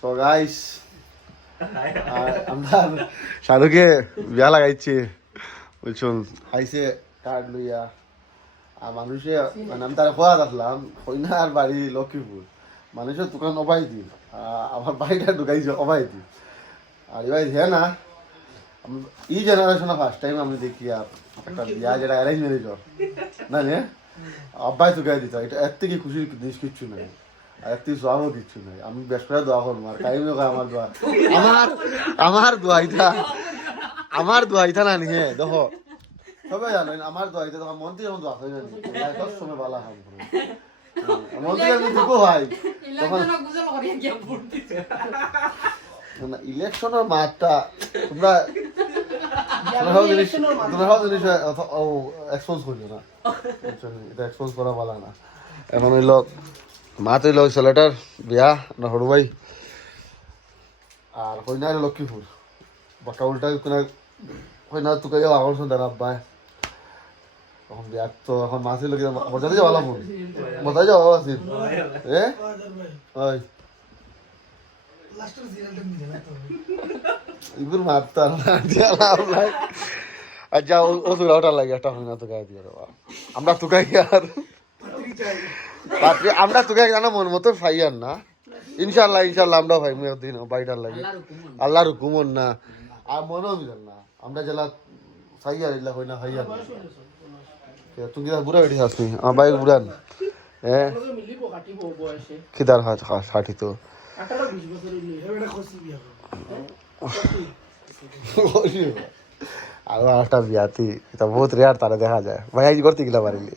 so guys আমরা শাহরুখে বিয়া লাগাইছে বুঝছুন আইসে কার্ড লইয়া আর মানুষে মানে আমি তারা খোয়া রাখলাম কইনার বাড়ি লক্ষ্মীপুর মানুষের দোকান অবাই দিন আমার বাড়িটা ঢুকাইছে অবাই দিন আর এবার হ্যাঁ না এই জেনারেশনে ফার্স্ট টাইম আমি দেখি আর একটা বিয়া যেটা অ্যারেঞ্জ ম্যারেজ না নে আব্বাই ঢুকাই দিত এটা এর থেকে খুশির জিনিস কিচ্ছু নাই আর এর থেকে সবও কিচ্ছু নাই আমি বেশ করে দোয়া করবো আর টাইমে আমার দোয়া আমার দোয়াইতা না নিয়ে দেখো সবাই জানেন আমার দোয়াইতা তখন মন থেকে দোয়া হয় না সব সময় ভালো হাম করে মন থেকে আমি দুঃখ হয় তখন ইলেকশনের মাঠটা তোমরা এক্সপোজ করিও না এটা এক্সপোজ করা ভালো না এখন হইল মাত হইল ছেলেটার বিয়া না হরু ভাই আর কইনা হইল লক্ষ্মীপুর বাঁকা উল্টা কইনা তোকে আকর্ষণ দেন আব্বাই এখন বিয়ার তো এখন মাছ হইল মজাতে যাওয়া ফোন মজাই যাওয়া আছিল ওই ইগুর মারতার আচ্ছা ও তোরা ওটা লাগে একটা হয় না তো গায়ে দিয়ে আমরা তোকাই আর আমরা তোকে জানা মন মতো ফাইয়ার না ইনশাল্লাহ আমরা ভাই দিন বাড়িটার লাগে আল্লাহর হুকুমন না আর মনেও মিলেন না আমরা জেলা ফাইয়ার ইল্লা হই না ফাইয়ার তুই কি বুড়া বেটি আসনি আমার বাইক বুড়ান হ্যাঁ খিদার হাঁটি তো আর একটা বিয়াতি এটা বহুত রেয়ার তারা দেখা যায় ভাই আজ করতে গেলা পারিলি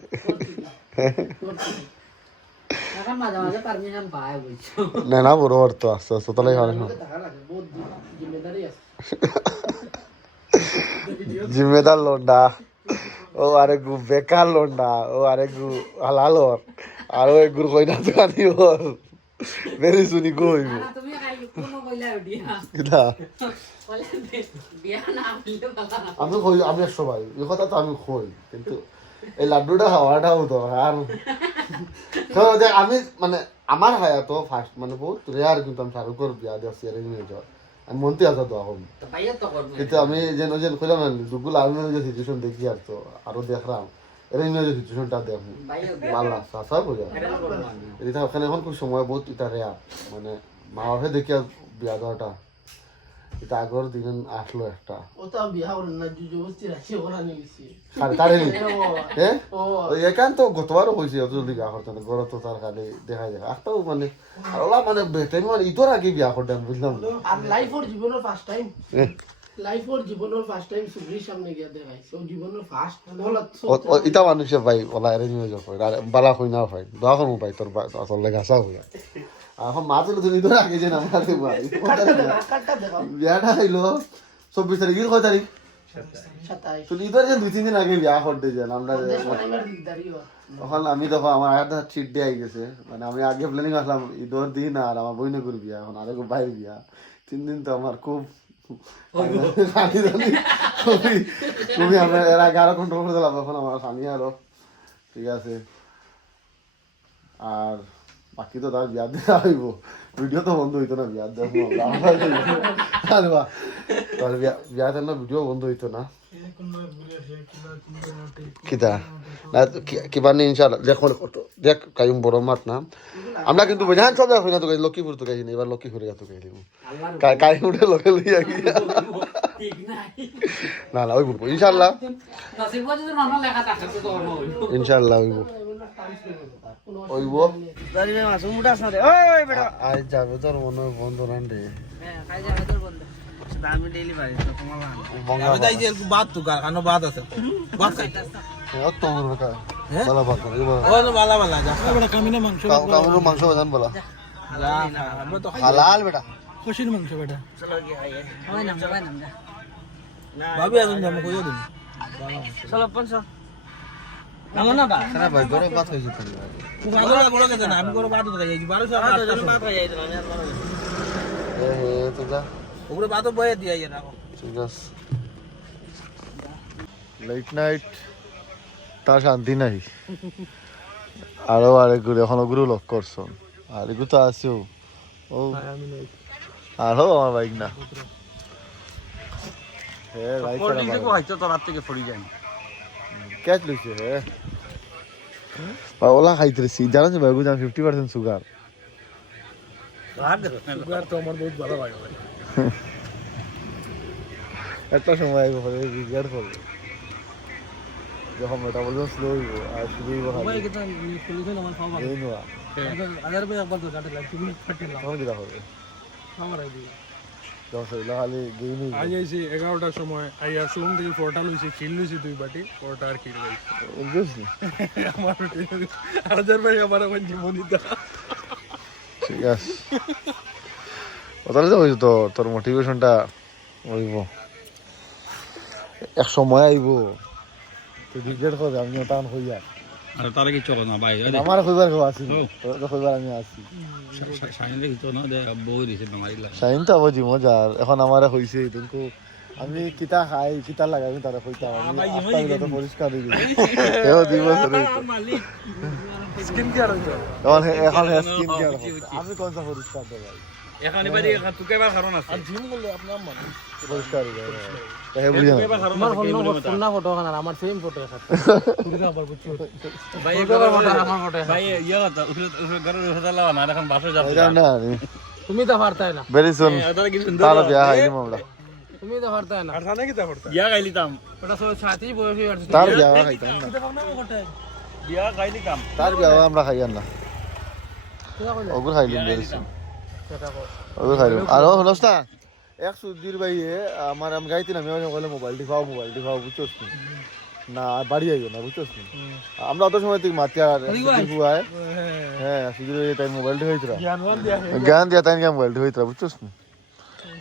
না না বড় তো আস্তে আস্তে তাহলে জিম্মেদার লোন্ডা ও আরেক বেকার লোন্ডা ও আরেক হালালর আর ও এক গুরু কইনা দোকানি ওর বেরি শুনি কইব আমি কই আমি সবাই এই কথা তো আমি কই কিন্তু এই লাড্ডুটা খাওয়াটাও তো আর আমি মানে আমার হায়াত ফার্স্ট মানে বহুত রেয়ার কিন্তু আমি শাহরুখের বিয়া দিয়েছি আমি মনতে আসা তো এখন কিন্তু আমি যেন কইলাম না দুগুলো আলমের যে সিচুয়েশন দেখি আর তো আরো দেখলাম এর সিচুয়েশনটা দেখুন ভালো লাগছে আশা বোঝা এটা ওখানে এখন খুব সময় বহুত এটা রেয়ার মানে মা বাপে দেখি আর বিয়া দেওয়াটা এটা আগর দিন আসলো একটা এখান তো গতবারও হয়েছে অত জলদি বিয়া করতে না গড় তো তার খালি দেখা যায় একটাও মানে মানে বেটাই মানে ইতর আগে বিয়া করতে আমি বুঝলাম ইটা মানুষে ভাই ওলা এরেঞ্জ ম্যারেজ হয় বালা হই না ভাই দোয়া করবো ভাই তোর আসলে গাছা হইয়া এখন মাছ হলো তুমি ধরে আগে যে আমার বিয়াটা হইলো 24 তারিখ 6 তারিখ তুই ঈদের যে 2-3 দিন আগে বিয়া করতে যান আমরা তখন আমি দেখো আমার একটা চিট দিয়ে আই গেছে মানে আমি আগে প্ল্যানিং আসলাম ঈদের দিন আর আমার বইনগুর বিয়া এখন আরেক ভাই বিয়া 3 দিন তো আমার খুব তুমি আমরা এর আগে আরো কন্ট্রোল করে দিলাম এখন আমার স্বামী আরো ঠিক আছে আর বাকি তো তার বিয়ার দেওয়া হইব ভিডিও তো বন্ধ হইতো না বিয়ার দেওয়া তার বিয়াতে না ভিডিও বন্ধ হইতো না কিতা না কিবা নেই ইনশাল্লাহ দেখো দেখ কাইম বড় মাত না আমরা কিন্তু বোঝান সব দেখো না তো লক্ষ্মীপুর তো গাইছি না এবার লক্ষ্মীপুরে গা তো গাই দিব কাইম উঠে লোকে লইয়া গিয়া না না ওই বলবো ইনশাল্লাহ ইনশাল্লাহ ওইব আজ যাবে তোর মনে বন্ধু রান রে আমি ডেইলি পাই তো তোমার আমি যাই যে বাত তো কারখানা বাত আছে বাত খাই তো বড় কা বালা বাত করে ও বালা বালা যা বড় কামিনা মাংস বাজান বলা আমরা তো হালাল বেটা খুশির মাংস বেটা চলো কি হয় নাম না ভাবি আজ নাম কইও দিন চলো 500 নাম না বা সারা ভাই গরে বাত হইছে তো আগলা বড় কথা না আমি গরে বাত তো যাই 1200 জন বাত হই যাই তো আমি আর বড় তো যা ওগুলো বাতো বয়ে দিয়ে যাই রাখো ঠিক আছে লেট নাইট তা শান্তি নাই আরো আরেক গুরু এখন গুরু লক করছ আর এগু তো আসিও ও আর হো আমার বাইক না হে বাইক ক্যাচ লইছে হে ওলা খাইতেছি জানো যে ভাই বুঝাম 50% সুগার সুগার তো আমার বহুত ভালো লাগে ভাই একটা সময় আইব পরে রিগার করবে যখন মেটাবলিজম স্লো হইব আর শুরু হইব ভাই কিন্তু সলিউশন আমার খাওয়া এই নোয়া 1000 রুপিয়া একবার তো কাটে লাগছে তুমি ফাটিলাম তখন কিটা হবে আমার আইডি যখন শরীরে খালি গেইনি আজ আইছি 11টার সময় আইয়া শোরুম থেকে ফোরটা লইছি খিল লইছি 2 বাটি ফোরটা আর খিল লইছি বুঝছি আমার 1000 রুপিয়া আমার কোন জীবন দিতা ঠিক আছে ওটালে তো হইতো তোর মোটিভেশনটা হইব এক সময় আইব তুই রিগ্রেট করবে আমি ওটান হইয়া আর তারা কি চলো না ভাই আমার কইবার কেউ আসি তোর কইবার আমি আসি সাইনে কি তো না দে বউ দিছে বেমারিলা সাইন তো আবার মজার এখন আমারে হইছে কিন্তু আমি কিতা খাই কিতা লাগাই আমি তারা কইতাম আমি আস্তা তো পরিষ্কার হই গেছি এও দিব সরে মালিক স্কিন কেয়ার হইতো এখন স্কিন কেয়ার আমি কোন সা পরিষ্কার দেব ভাই এখানে বাড়ি তুই কেবার কারণ আছে আর জিম করলে আপনার মানে পরিষ্কার হই যায় তাই বুঝিনা তোমার ফোন না ফটো খানা আমার সেম ফটো আছে তুমি আবার বুঝছো ভাই আমার ফটো ভাই ইয়া তো উসে ঘরের উসে লাওয়া না এখন বাসে যাবে এটা না তুমি তো পারতাই না ভেরি সুন তারা কি সুন্দর তার বিয়া হয় মামলা তুমি তো পারতাই না আর সানে কি তা করতে ইয়া গাইলিতাম ওটা সব ছাতি বয়সী আছে তার বিয়া খাইতাম না কিটা কাম না করতে ইয়া গাইলি কাম তার বিয়া আমরা খাইয়ান না কিটা কইলা ওগুলো খাইলাম ভেরি সুন সেটা কর ওগুলো খাইলাম আর হলস না এক সুদির ভাইয়ে আমার আমি গাইতে না আমি বলে মোবাইল দিখাও বুঝছস না বাড়ি আইও না বুঝছস আমরা অত সময় থেকে মাতিয়া হুয়ায় হ্যাঁ সুদির তাই মোবাইল দিখাইতরা জ্ঞান দিয়া তাই মোবাইল দিখাইতরা বুঝছস না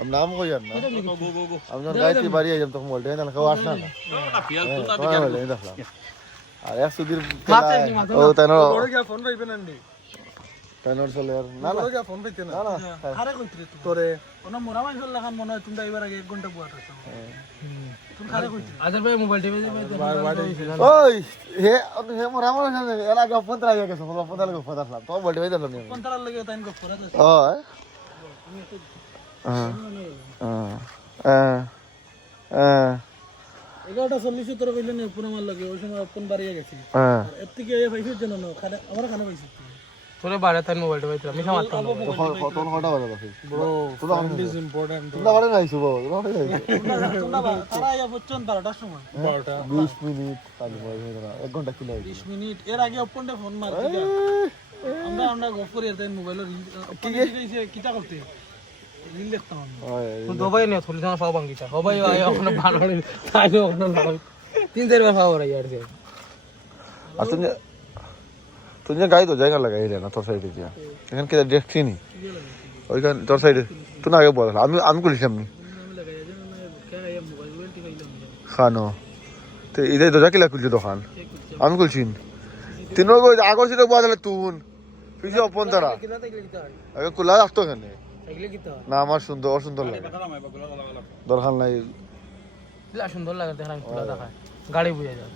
আমি নাম কই আর না আমি যখন গাইতে বাড়ি আইলাম তখন মোবাইল দিখাই না কেউ আসনা না দেখলাম আর এক সুদির ও তাই না ফোন পাইবেন আন্ডি তাই না চলে আর না না ফোন পাইতে না না আরে কইতে তোরে ওনা মোরা মাইল লাগান মনে হয় তুমি এবার আগে 1 ঘন্টা বুয়াত আছো তুমি খারে কইতে আজার ভাই মোবাইল টিভি ওই হে হে মোরা মোরা এলা গপ পন্ত্রা আগে গেছে ফোন পন্ত্রা লাগে ফোন আসলাম তো মোবাইল দিতে দিলাম কোন তার লাগে তাইন গপ করে আছে ওই এগারোটা 40 তোর কইলেন পুরো মাল লাগে ওই সময় ফোন বাড়িয়ে গেছি এর থেকে এই পয়সা জানো না খারে আমার খানা পাইছি তোরে বারে তাই মোবাইল টিভি আমি সামাতাম তোর কটা বাজে আছে ব্রো ফ্রেন্ড ইজ ইম্পর্টেন্ট তোমরা বারে নাইছো বাবা তোমরা নাইছো তোমরা তারা ইয়া বুঝছন 12টার সময় 12টা 20 মিনিট খালি বই হয়ে গেল 1 ঘন্টা কি লাগে 20 মিনিট এর আগে ওপেনটা ফোন মারতে আমরা গপ করি তাই মোবাইলের কি গেছে কিটা করতে রিল দেখতাম তো দবাই নে থলি না পাও বাঙ্গিটা হবাই আয় ওখানে বানালে তাই ওখানে লাগাই 3-4 বার পাওয়া यार से আর तुझे गाय तो जाएगा लगाई रहना তোর সাইডে যা এখান কে দেখছি নি ওইখান তোর সাইডে তুই না আগে বল আমি কইছিলাম নি খানো তো ইদে দরজা কি লাগুছে দোকান আমি কইছি তিনও কই আগর ছিল বাজালে তুন পিছে ওপন তারা আগে খোলা রাখতো কেন না আমার সুন্দর লাগে দরকার নাই সুন্দর লাগে দেখলাম খোলা দেখা গাড়ি বুঝা যায়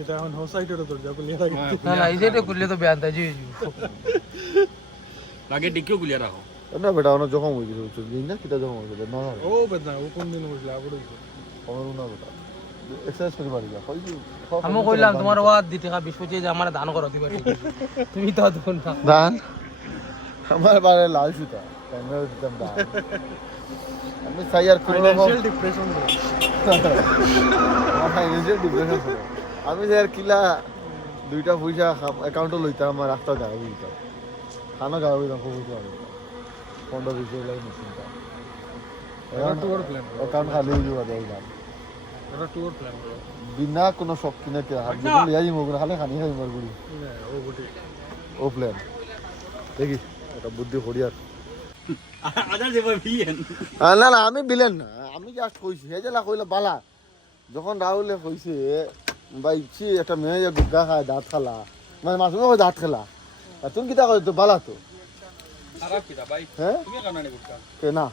এটা এখন হোসাইটের দরজা খুলে রাখি না এইটা খুললে তো বেয়ান তাই লাগে ডিকিও গুলিয়া রাখো না বেটা ওনা যখন হই গেছে দিন না কিটা যখন হইছে না ও বেটা ও কোন দিন হইছিল আগুড় হইছে আমার না বেটা এক্সারসাইজ করি বাড়ি যা আমি কইলাম তোমার ওয়াদ দিতে কা 20 যে আমার দান করো দিবা তুমি তো দেখুন না দান আমার বারে লাল সুতা ক্যামেরা দিতাম দান আমি চাই আর কোন ফাইনান্সিয়াল ডিপ্রেশন ফাইনান্সিয়াল ডিপ্রেশন আমি যার কিলা দুইটা পয়সা অ্যাকাউন্টে লইতাম আমার রাস্তা গাড়ি দিতাম খানা গাড়ি দিতাম খুব পয়সা 15-20 লাখ নিছিলাম টুর প্ল্যান অ্যাকাউন্ট খালি হয়ে যাবে দিলাম এটা টুর প্ল্যান বিনা কোনো শখ কিনাতে হাত দিয়ে লিয়া যাবো খালি খানি খাই মার গুড়ি ও গুটি ও প্ল্যান দেখি এটা বুদ্ধি হরিয়ার আজার দেব বিয়েন না না আমি বিলেন না আমি জাস্ট কইছি হে জেলা কইলা বালা যখন রাহুলে কইছে ভাই কি একটা মেয়ে গুগা খায় দাঁত খালা মানে মাসুমে দাঁত খেলা আর তুমি কিতা কই তো বালা তো খারাপ কিটা ভাই হ্যাঁ তুমি কেন না গুটকা কে না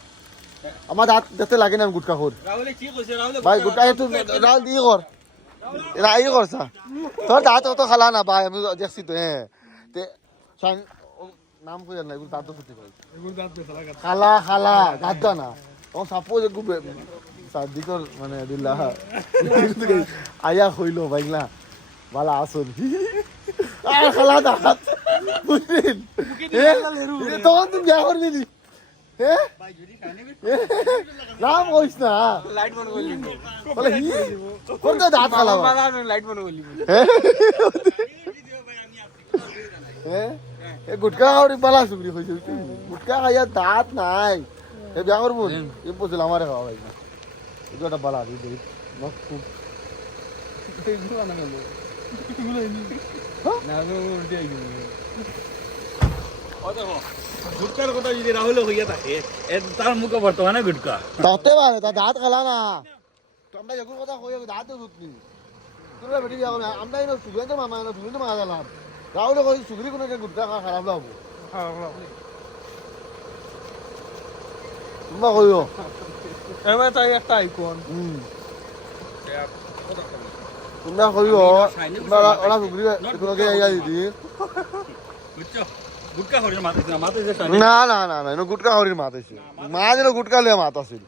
আমার দাঁত দেখতে লাগে না গুটকা খোর রাহুলে কি কইছে রাহুলে ভাই গুটকা একটু রাহুল দিয়ে কর রাই করছা তোর দাঁত অত খালা না ভাই আমি দেখছি তো হ্যাঁ তে নাম কই না এগুলো দাঁত ফুটি কই এগুলো দাঁত বেতলা গাছ খালা খালা দাঁত না ও সাপোজ একটু সাদিকর মানে দিল্লা আয়া হইলো ভাইলা বালা আসুন আর খালা দাঁত বুঝলেন তখন তুমি যা করবি নি হ্যাঁ নাম কইস না লাইট বন্ধ করলি বলে কোন দাঁত খালা লাইট বন্ধ করলি হ্যাঁ এ গুটকা খাওয়ার বালা সুবিধি হয়েছে গুটকা খাইয়া দাঁত নাই এ বিয়া করবো ইম্পসিবল আমারে খাওয়া ভাই না এটা একটা বালা দিই দেই খুব গুটকার কথা যদি রাহুল হইয়া থাকে তার মুখে বর্তমানে গুটকা দাঁতে পারে তা দাঁত খালা না আমরা যখন কথা কই দাঁত দুধনি তোরা বেটি বিয়া করে আমরা এনে সুগন্ধ মামা এনে সুগন্ধ মামা গেলাম রাহুল কই সুগরি কোনো গুটকা খারাপ না হবো তোমরা কইও এবার তাই একটা আইকন তোমরা কইও তোমরা ওরা সুগরি কোনোকে আইয়া দিদি বুঝছো গুটকা হরির মাথায় না না না না এনো গুটকা হরির মাত আছে মা যেন গুটকা লিয়া মাত আছিল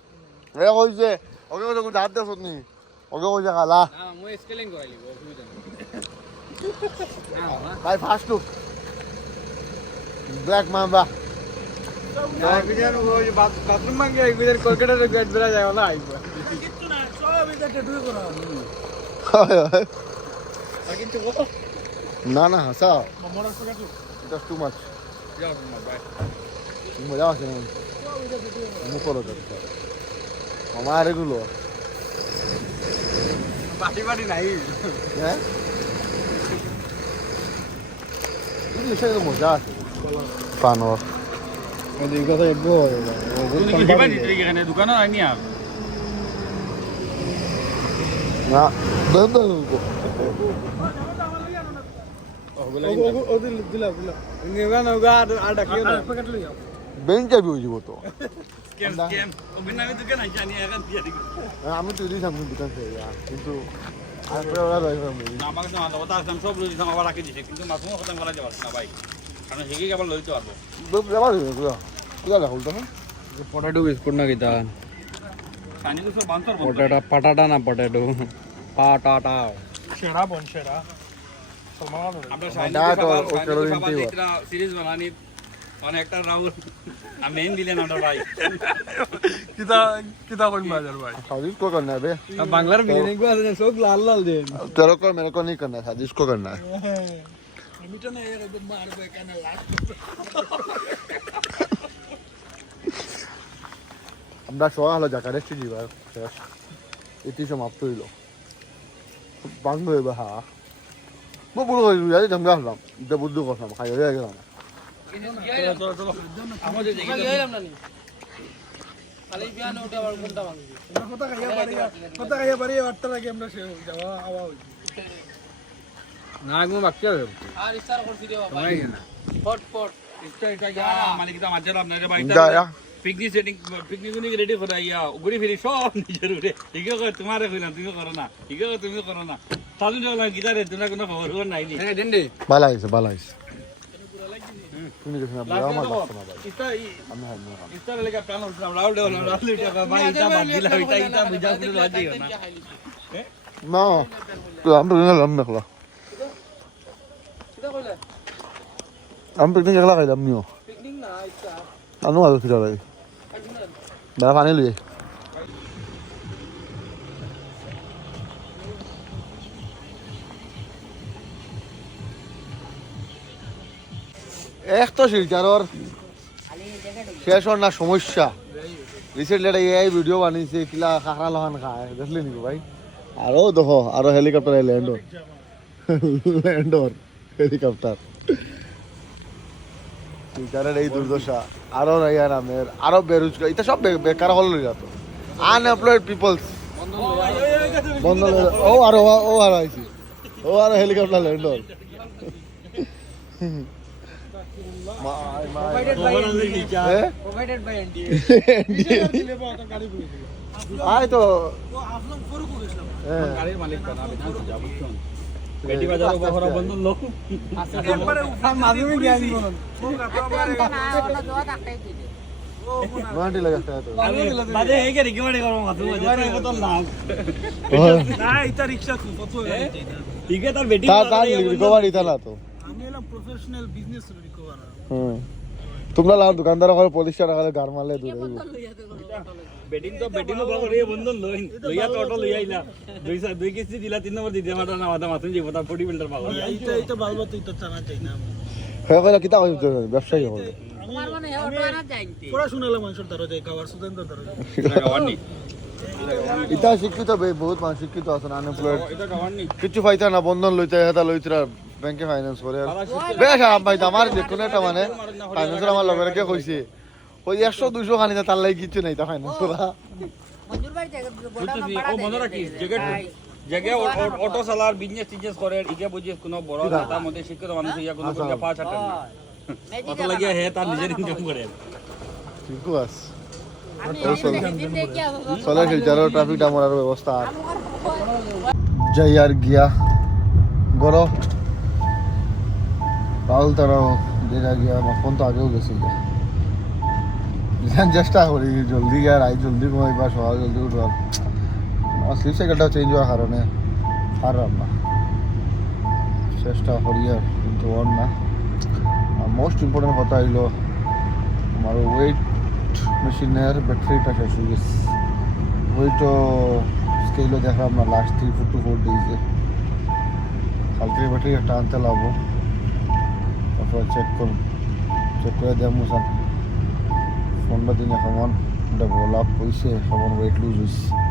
এ কইছে ওকে কইছে দাঁত দেছ নি ওকে কইছে খালা না মই স্কেলিং করাইলি অসুবিধা নেই ভাই first look black mamba bathroom মাঙ্গে একবিদের কলকাতার গেট বেরা যায় না আইবা কিচ্ছু না সব এটা টুই করা আর কিন্তু না না হাসা মামরা সকাটু এটা টু মাচ যাও ভাই মজা আছে না মুখলো তো আমার এগুলো বাটি বাটি নাই হ্যাঁ এগুলো মজা আছে পানোর এই কথা একগো তুমি কি দিবা দিতে এখানে দোকানে আইনি আর না বন্ধ বেঞ্চ যাবি হয়ে যাব তো স্ক্যাম স্ক্যাম ওখানে আমি দোকান আইছি আনি এখন দিয়া দিব আমি তো দিই সামনে দোকান থেকে কিন্তু আর ওরা রইবে না আমাকে তো আমার কথা আমি সব লই দিলাম আবার রাখি দিছি কিন্তু মাছ কথা বলা যাবে না ভাই কারণ হেগে কেবল লইতে পারবো যাবা কুয়া লাগল তো পটেটো বিস্কুট না কিতা পানি তো সব বান্তর বলতো পটেটো পাটাটা না পটেটো পাটাটা সেরা বন সেরা আমরা সিরিজ বানানি অনেকটা রাহুল আমি মেন দিলেন আমরা ভাই কিতা কিতা কইন বাজার ভাই शादी को करना है बे বাংলার বিরিয়ানি গো আছে সব লাল লাল দেন तेरे को मेरे को नहीं करना है शादी इसको करना है মিটা না এর একদম মারবে কেন লাস্ট আমরা সবাই হলো জায়গা রেস্ট দিবা শেষ এটি সমাপ্ত হইলো বন্ধ হইবে হ্যাঁ মো বড় হইলো যাই জমগা হলাম এটা বুদ্ধ কথা খাইয়া যায় গেলাম চলো চলো আমাদের দেখি খালি বিয়ান ওটা আবার কোনটা ভাঙবি কথা খাইয়া পারি আটটা লাগে আমরা যাওয়া আওয়া হইছে না একদম বাকি আছে আর ইস্তার করছি রে বাবা ফট ফট এটা যা মালিক তো মাঝে আপনাদের ভাই যা পিকনিক সেটিং পিকনিক গুনি রেডি করে আইয়া ঘুরি ফিরি সব নিজের উড়ে ঠিক আছে তোমারে কইলাম তুমি করো না ঠিক আছে তুমি করো না তাহলে যখন গিটারে তোমরা কোনো খবর নাই নি হ্যাঁ দেন দে বালাইছে তুমি কিছু না বলা আমার বাচ্চা না ভাই ইস্তা আমি হাই না ইস্তা লেগে প্ল্যান হচ্ছে রাউল দে ভাই এটা বাদ দিলা এটা বুঝা করে লজ্জা দিও না না তো আমরা না লাম মেখলা কিটা কইলা আমি পিকনিক গেলা খাইলাম নিও পিকনিক না ইস্তা আনো আর কিটা ভাই বেলা পানি লই এক তো শিলচারর শেষ হওয়ার না সমস্যা রিসেন্টলি একটা এআই ভিডিও বানিয়েছে কিলা খাখরা লহান খায় দেখলি নিকো ভাই আরো দেখো আরো হেলিকপ্টার ল্যান্ডর হেলিকপ্টার শিলচারের এই দুর্দশা আরো ইয়া নামের আরো বেরোজগার এটা সব বেকার হল যাত আনএমপ্লয়েড পিপলস বন্ধ ও আরো আইছি ও আরো হেলিকপ্টার ল্যান্ডর provided by NDA আই তো আপনি পুরো করেছিলাম গাড়ির মালিক না আমি জানছি যাব বেটি বাজার বহরা বন্ধন লোক মাঝে গিয়ে আমি বলুন গুয়াহাটি লাগে তো বাজে হেগে রে কেমনে করব মাথু বাজে কত লাভ না এটা রিকশা কত ঠিক আছে তার বেটি তার রিকভারি তালা তো আমি এলাম প্রফেশনাল বিজনেস রিকভার তোমরা লাও দোকানদার করে 25 টাকা গার মারলে দূর বেটিং তো বড় রে বন্ধন লইয়া তো অটো লইয়া আইলা দুই কিস্তি দিলা 3 নম্বর দিতে মাটা না মাথা মাথুন যাবো তার বডি বিল্ডার পাগল এইটা বালবা তুই তো জানা চাই না হয়ে গেল কিতা হইছে ব্যবসায়ী হবে তোমার মানে অটো আনা যাইতে পড়াশোনা মানুষের দ্বারা যায় খাবার সুদেন দ্বারা যায় এটা গাওয়ানি ইতা শিক্ষিত বহুত মানুষ শিক্ষিত আছেন আনএমপ্লয়েড এটা গাওয়ানি কিছু পাইতা না বন্ধন লইতে হেতা লইতরা ব্যাংকে ফাইন্যান্স করে বেশ আরাম পাইতা আমার যে কোনো একটা মানে ফাইন্যান্সের আমার লগের কে কইছে ওই 100 200 খানি তার লাগি কিছু নাই তা ফাইন্যান্স করা মঞ্জুর ভাই জায়গা বুঝছি ও মনে রাখিস জায়গা অটো চালার বিজনেস টিজনেস করে ইকে বুঝিস কোনো বড় নেতার মধ্যে শিক্ষিত মানুষ ইয়া কোনো কোনো পাঁচ হাজার টাকা কত লাগিয়া হে তার নিজের ইনকাম করে ঠিক আছে আমি দিন দেখি আসো চলে শিলচরের ট্রাফিক জামের ব্যবস্থা যাই আর গিয়া গরো পাউল তারাও দেখা গিয়া আমার ফোন তো আগেও গেছিল চেষ্টা করি জলদি গিয়ে রাই জলদি ঘুমাইবা সকাল জলদি উঠবার স্লিপ সাইকেলটা চেঞ্জ হওয়ার কারণে পারলাম না চেষ্টা করি আর কিন্তু ওর না মোস্ট ইম্পর্টেন্ট কথা হইলো আমার ওয়েট মেশিনের ব্যাটারিটা শেষ হয়ে গেছে ওইটা স্কেলও দেখলাম না লাস্ট 3 to 4 ডেজে কালকে ব্যাটারি একটা আনতে লাগবো তারপর চেক করে দেবো স্যার 15 দিনে কেমন ডেভেলপ হয়েছে কেমন ওয়েট লুজ হয়েছে